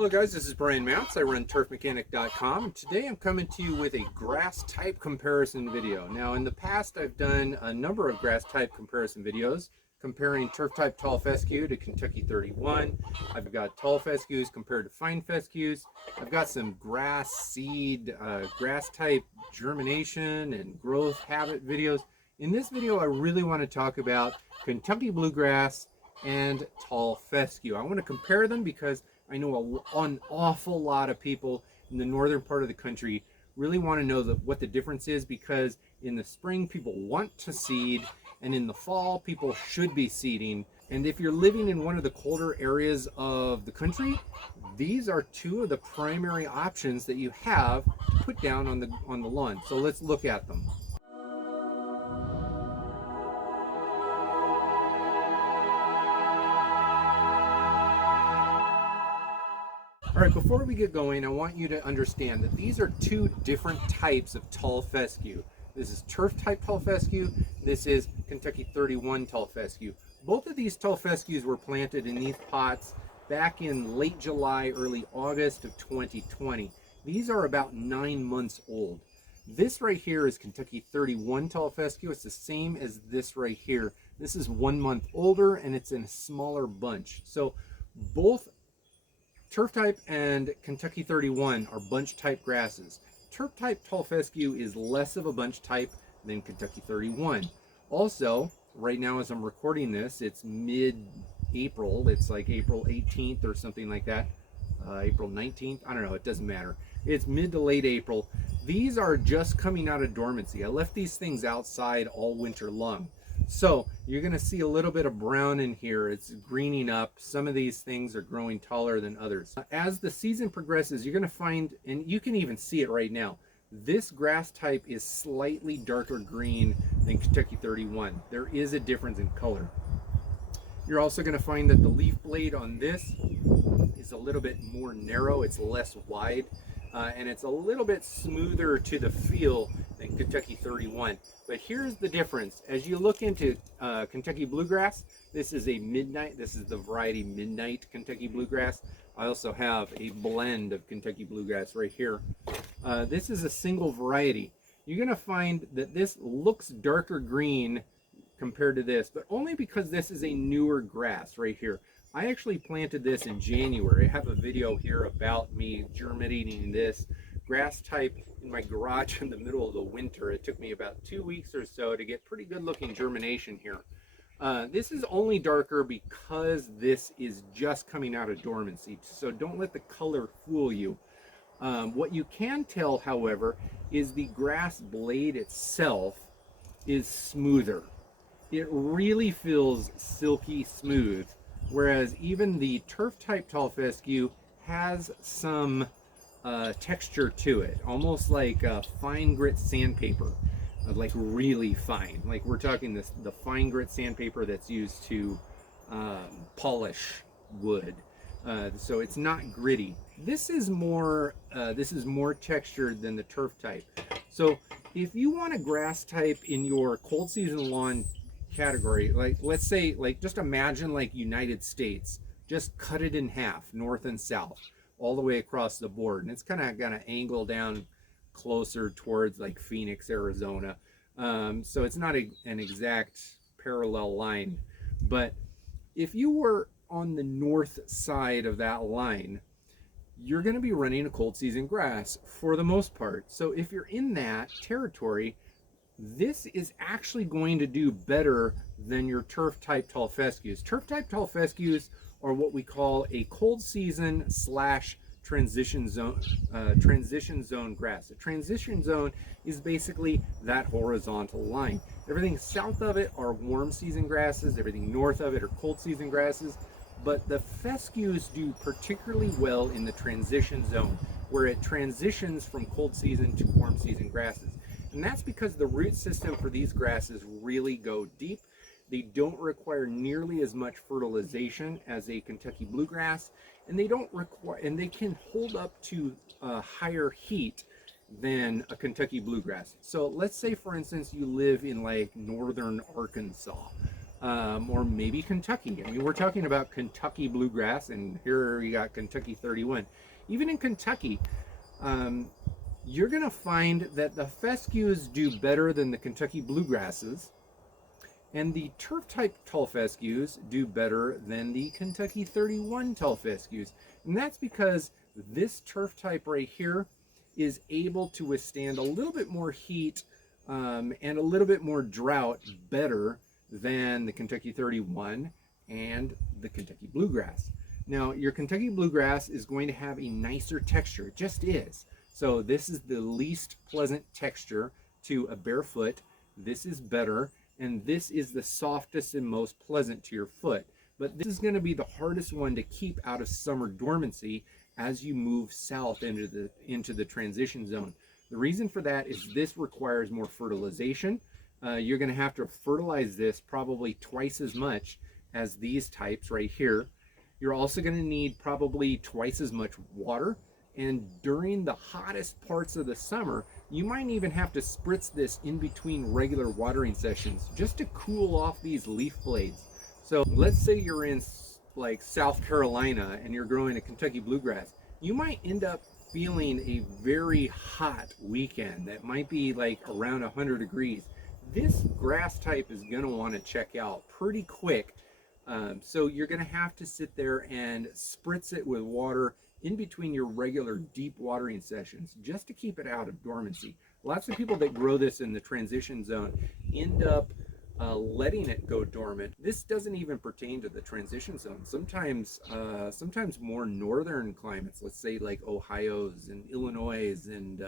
Hello guys, this is Brian Mounts. I run turfmechanic.com, and today I'm coming to you with a grass type comparison video. Now in the past I've done a number of grass type comparison videos comparing turf type tall fescue to Kentucky 31. I've got tall fescues compared to fine fescues. I've got some grass seed, grass type germination and growth habit videos. In this video I really want to talk about Kentucky bluegrass and tall fescue. I want to compare them because I know an awful lot of people in the northern part of the country really want to know what the difference is, because in the spring people want to seed and in the fall people should be seeding. And if you're living in one of the colder areas of the country, these are two of the primary options that you have to put down on the lawn. So let's look at them. All right, before we get going, I want you to understand that these are two different types of tall fescue. This is turf type tall fescue. This is Kentucky 31 tall fescue. Both of these tall fescues were planted in these pots back in late July, early August of 2020. These are about 9 months old. This right here is Kentucky 31 tall fescue. It's the same as this right here. This is 1 month older and it's in a smaller bunch. So both turf type and Kentucky 31 are bunch type grasses. Turf type tall fescue is less of a bunch type than Kentucky 31. Also, right now as I'm recording this, it's mid-April. It's like April 18th or something like that. April 19th, I don't know, it doesn't matter. It's mid to late April. These are just coming out of dormancy. I left these things outside all winter long. So you're going to see a little bit of brown in here. It's greening up. Some of these things are growing taller than others. As the season progresses, you're going to find, and you can even see it right now, this grass type is slightly darker green than Kentucky 31. There is a difference in color. You're also going to find that the leaf blade on this is a little bit more narrow. It's less wide, and it's a little bit smoother to the feel than Kentucky 31. But here's the difference. As you look into Kentucky bluegrass, this is a midnight. This is the variety Midnight Kentucky bluegrass. I also have a blend of Kentucky bluegrass right here. This is a single variety. You're going to find that this looks darker green compared to this, but only because this is a newer grass right here. I actually planted this in January. I have a video here about me germinating this grass type in my garage in the middle of the winter. It took me about 2 weeks or so to get pretty good looking germination here. This is only darker because this is just coming out of dormancy, so don't let the color fool you. What you can tell, however, is the grass blade itself is smoother. It really feels silky smooth, whereas even the turf type tall fescue has some texture to it, almost like fine grit sandpaper, like really fine. Like we're talking the fine grit sandpaper that's used to polish wood. So it's not gritty. This is more textured than the turf type. So if you want a grass type in your cold season lawn category, like let's say, like just imagine like United States, just cut it in half, north and south, all the way across the board, and it's kind of gonna angle down closer towards like Phoenix, Arizona. So it's not an exact parallel line, but if you were on the north side of that line, you're going to be running a cold season grass for the most part. So if you're in that territory, this is actually going to do better than your turf type tall fescues. Turf type tall fescues are what we call a cold season / transition zone grass. A transition zone is basically that horizontal line. Everything south of it are warm season grasses, everything north of it are cold season grasses, but the fescues do particularly well in the transition zone, where it transitions from cold season to warm season grasses. And that's because the root system for these grasses really go deep. They don't require nearly as much fertilization as a Kentucky bluegrass, and they can hold up to higher heat than a Kentucky bluegrass. So let's say, for instance, you live in like northern Arkansas. or maybe Kentucky. I mean, we're talking about Kentucky bluegrass, and here you got Kentucky 31. Even in Kentucky, um, you're going to find that the fescues do better than the Kentucky bluegrasses, and the turf type tall fescues do better than the Kentucky 31 tall fescues. And that's because this turf type right here is able to withstand a little bit more heat and a little bit more drought better than the Kentucky 31 and the Kentucky bluegrass. Now, your Kentucky bluegrass is going to have a nicer texture. It just is. So this is the least pleasant texture to a bare foot. This is better, and this is the softest and most pleasant to your foot. But this is going to be the hardest one to keep out of summer dormancy as you move south into the transition zone. The reason for that is this requires more fertilization. You're going to have to fertilize this probably twice as much as these types right here. You're also going to need probably twice as much water. And during the hottest parts of the summer, you might even have to spritz this in between regular watering sessions just to cool off these leaf blades. So let's say you're in like South Carolina and you're growing a Kentucky bluegrass. You might end up feeling a very hot weekend that might be like around 100 degrees. This grass type is going to want to check out pretty quick. So you're going to have to sit there and spritz it with water in between your regular deep watering sessions just to keep it out of dormancy. Lots of people that grow this in the transition zone end up letting it go dormant. This doesn't even pertain to the transition zone. Sometimes more northern climates, let's say like Ohio's and Illinois and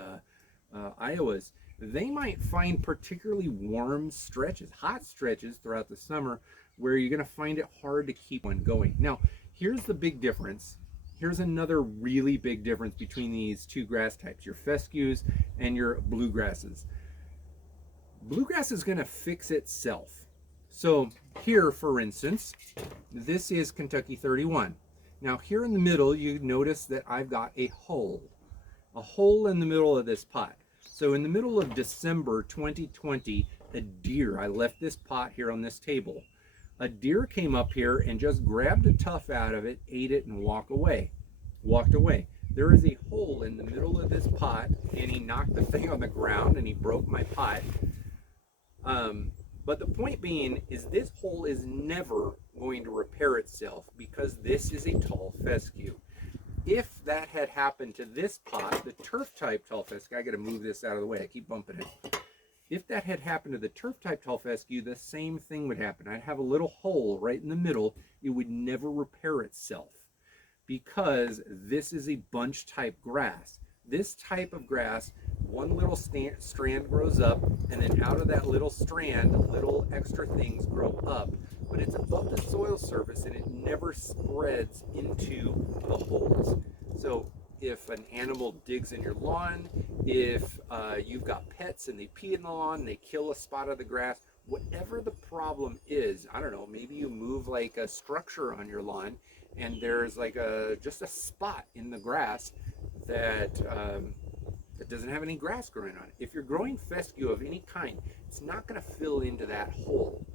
Iowa's, they might find particularly warm stretches, hot stretches throughout the summer where you're going to find it hard to keep one going. Now, here's the big difference. Here's another really big difference between these two grass types, your fescues and your bluegrasses. Bluegrass is going to fix itself. So here, for instance, this is Kentucky 31. Now here in the middle, you notice that I've got a hole in the middle of this pot. So in the middle of December 2020, a deer, I left this pot here on this table. A deer came up here and just grabbed a tuft out of it, ate it, and walked away. There is a hole in the middle of this pot, and he knocked the thing on the ground and he broke my pot. But the point being is this hole is never going to repair itself because this is a tall fescue. If that had happened to this pot, the turf type tall fescue, I got to move this out of the way, I keep bumping it. If that had happened to the turf type tall fescue, the same thing would happen. I'd have a little hole right in the middle. It would never repair itself because this is a bunch type grass. This type of grass, one little strand grows up, and then out of that little strand, little extra things grow up. But it's above the soil surface and it never spreads into the holes. So if an animal digs in your lawn, if you've got pets and they pee in the lawn and they kill a spot of the grass, whatever the problem is, I don't know, maybe you move like a structure on your lawn and there's like just a spot in the grass that doesn't have any grass growing on it. If you're growing fescue of any kind, it's not going to fill into that hole.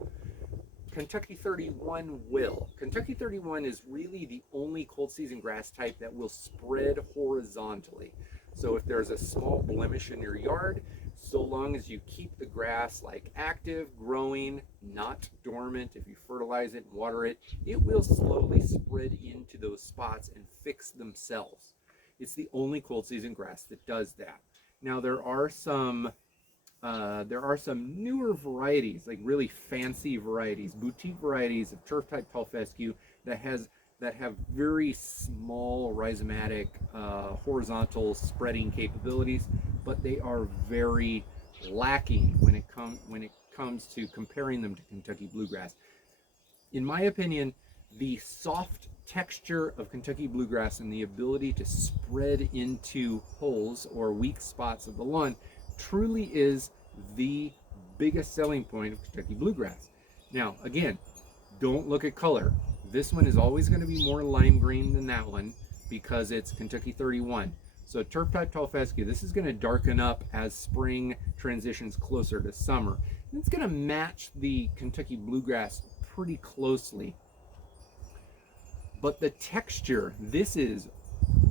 Kentucky 31 will. Kentucky 31 is really the only cold season grass type that will spread horizontally. So if there's a small blemish in your yard, so long as you keep the grass like active, growing, not dormant, if you fertilize it and water it, it will slowly spread into those spots and fix themselves. It's the only cold season grass that does that. Now there are some newer varieties, like really fancy varieties, boutique varieties of turf type tall fescue that have very small rhizomatic horizontal spreading capabilities, but they are very lacking when it comes to comparing them to Kentucky bluegrass. In my opinion, the soft texture of Kentucky bluegrass and the ability to spread into holes or weak spots of the lawn truly is the biggest selling point of Kentucky bluegrass. Now, again, don't look at color. This one is always going to be more lime green than that one because it's Kentucky 31. So turf type tall fescue, this is going to darken up as spring transitions closer to summer. And it's going to match the Kentucky bluegrass pretty closely. But the texture, this is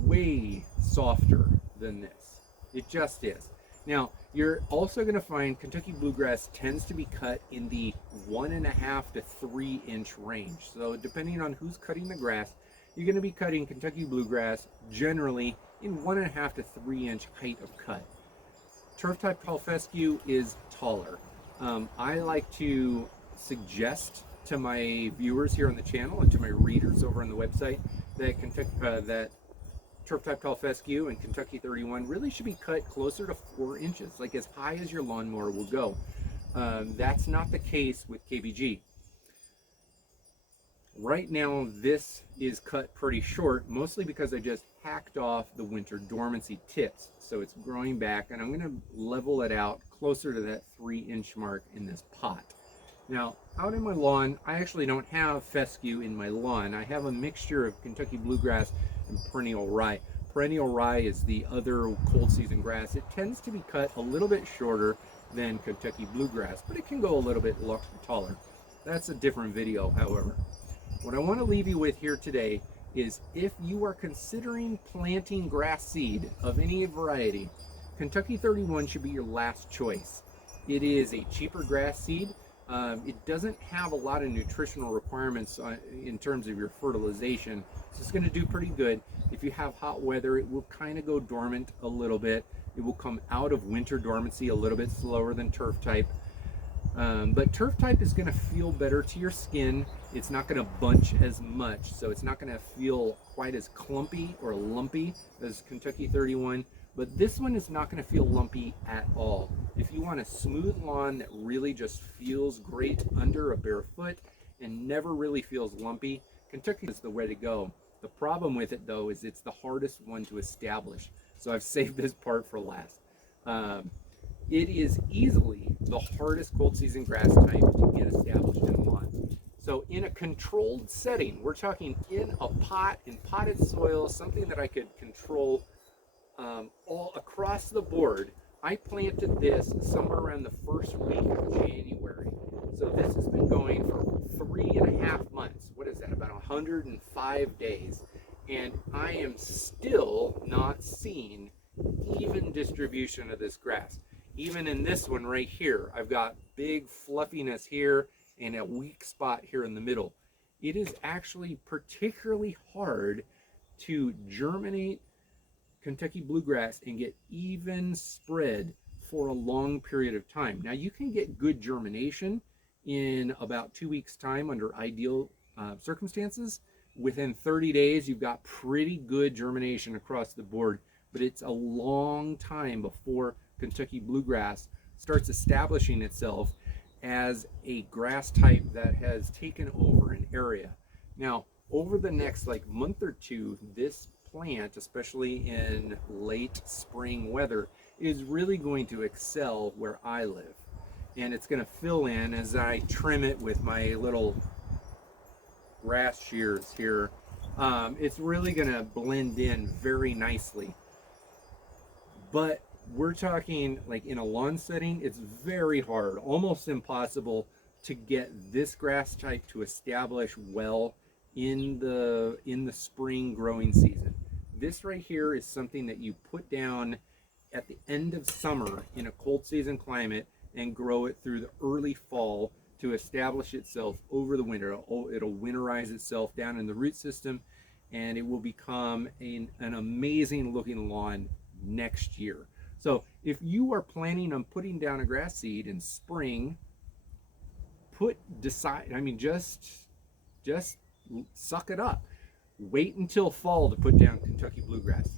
way softer than this. It just is. Now, you're also going to find Kentucky bluegrass tends to be cut in the 1.5 to 3 inch range. So depending on who's cutting the grass, you're going to be cutting Kentucky bluegrass generally in 1.5 to 3 inch height of cut. Turf type tall fescue is taller. I like to suggest to my viewers here on the channel and to my readers over on the website that that turf type tall fescue and Kentucky 31 really should be cut closer to 4 inches, like as high as your lawnmower will go. That's not the case with KBG. Right now this is cut pretty short, mostly because I just hacked off the winter dormancy tips, so it's growing back, and I'm going to level it out closer to that 3 inch mark in this pot. Now, out in my lawn, I actually don't have fescue in my lawn. I have a mixture of Kentucky bluegrass and perennial rye. Perennial rye is the other cold season grass. It tends to be cut a little bit shorter than Kentucky bluegrass, but it can go a little bit taller. That's a different video, however. What I want to leave you with here today is, if you are considering planting grass seed of any variety, Kentucky 31 should be your last choice. It is a cheaper grass seed. It doesn't have a lot of nutritional requirements in terms of your fertilization, so it's going to do pretty good. If you have hot weather, it will kind of go dormant a little bit. It will come out of winter dormancy a little bit slower than turf type. But turf type is going to feel better to your skin. It's not going to bunch as much, so it's not going to feel quite as clumpy or lumpy as Kentucky 31. But this one is not going to feel lumpy at all. If you want a smooth lawn that really just feels great under a bare foot and never really feels lumpy, Kentucky is the way to go. The problem with it, though, is it's the hardest one to establish. So I've saved this part for last. It is easily the hardest cold season grass type to get established in a lawn. So in a controlled setting, we're talking in a pot, in potted soil, something that I could control all across the board. I planted this somewhere around the first week of January. So this has been going for 3.5 months. What is that? About 105 days. And I am still not seeing even distribution of this grass. Even in this one right here, I've got big fluffiness here and a weak spot here in the middle. It is actually particularly hard to germinate Kentucky bluegrass and get even spread for a long period of time. Now, you can get good germination in about 2 weeks' time under ideal circumstances. Within 30 days, you've got pretty good germination across the board, but it's a long time before Kentucky bluegrass starts establishing itself as a grass type that has taken over an area. Now, over the next month or two, this plant, especially in late spring weather, is really going to excel where I live. And it's going to fill in as I trim it with my little grass shears here. It's really going to blend in very nicely. But we're talking in a lawn setting, it's very hard, almost impossible to get this grass type to establish well in the spring growing season. This right here is something that you put down at the end of summer in a cold season climate and grow it through the early fall to establish itself over the winter. It'll winterize itself down in the root system, and it will become an amazing looking lawn next year. So if you are planning on putting down a grass seed in spring, just suck it up. Wait until fall to put down Kentucky bluegrass.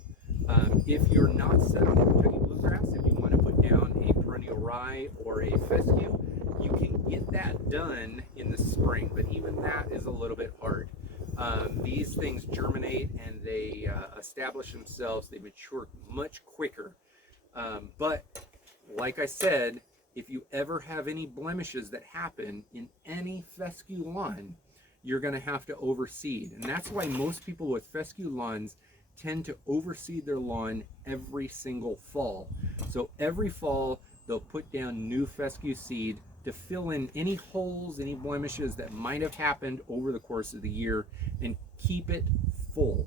If you're not set on Kentucky bluegrass, if you want to put down a perennial rye or a fescue, you can get that done in the spring, but even that is a little bit hard. These things germinate and they establish themselves, they mature much quicker. But like I said, if you ever have any blemishes that happen in any fescue lawn, you're going to have to overseed. And that's why most people with fescue lawns tend to overseed their lawn every single fall. So every fall, they'll put down new fescue seed to fill in any holes, any blemishes that might have happened over the course of the year, and keep it full.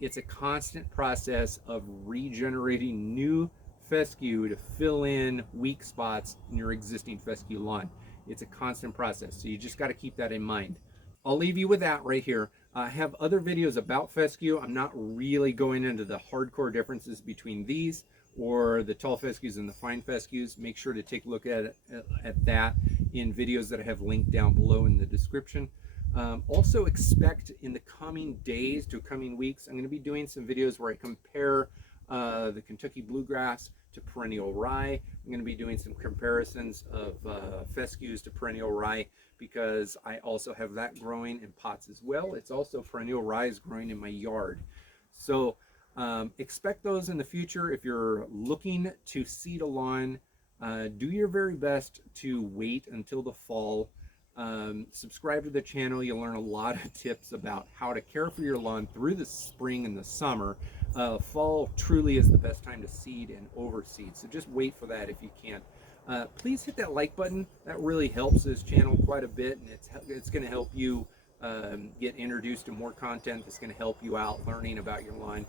It's a constant process of regenerating new fescue to fill in weak spots in your existing fescue lawn. It's a constant process, so you just got to keep that in mind. I'll leave you with that right here. I have other videos about fescue. I'm not really going into the hardcore differences between these or the tall fescues and the fine fescues. Make sure to take a look at that in videos that I have linked down below in the description. Also expect in the coming days to coming weeks, I'm going to be doing some videos where I compare the Kentucky bluegrass to perennial rye. I'm going to be doing some comparisons of fescues to perennial rye, because I also have that growing in pots as well. It's also perennial rye is growing in my yard. So expect those in the future. If you're looking to seed a lawn, do your very best to wait until the fall. Subscribe to the channel. You'll learn a lot of tips about how to care for your lawn through the spring and the summer. Fall truly is the best time to seed and overseed, so just wait for that if you can. Please hit that like button. That really helps this channel quite a bit, and it's going to help you get introduced to more content that's going to help you out learning about your lawn.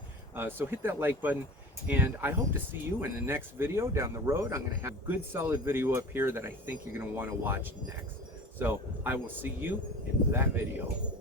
So hit that like button, and I hope to see you in the next video down the road. I'm going to have a good solid video up here that I think you're going to want to watch next. So I will see you in that video.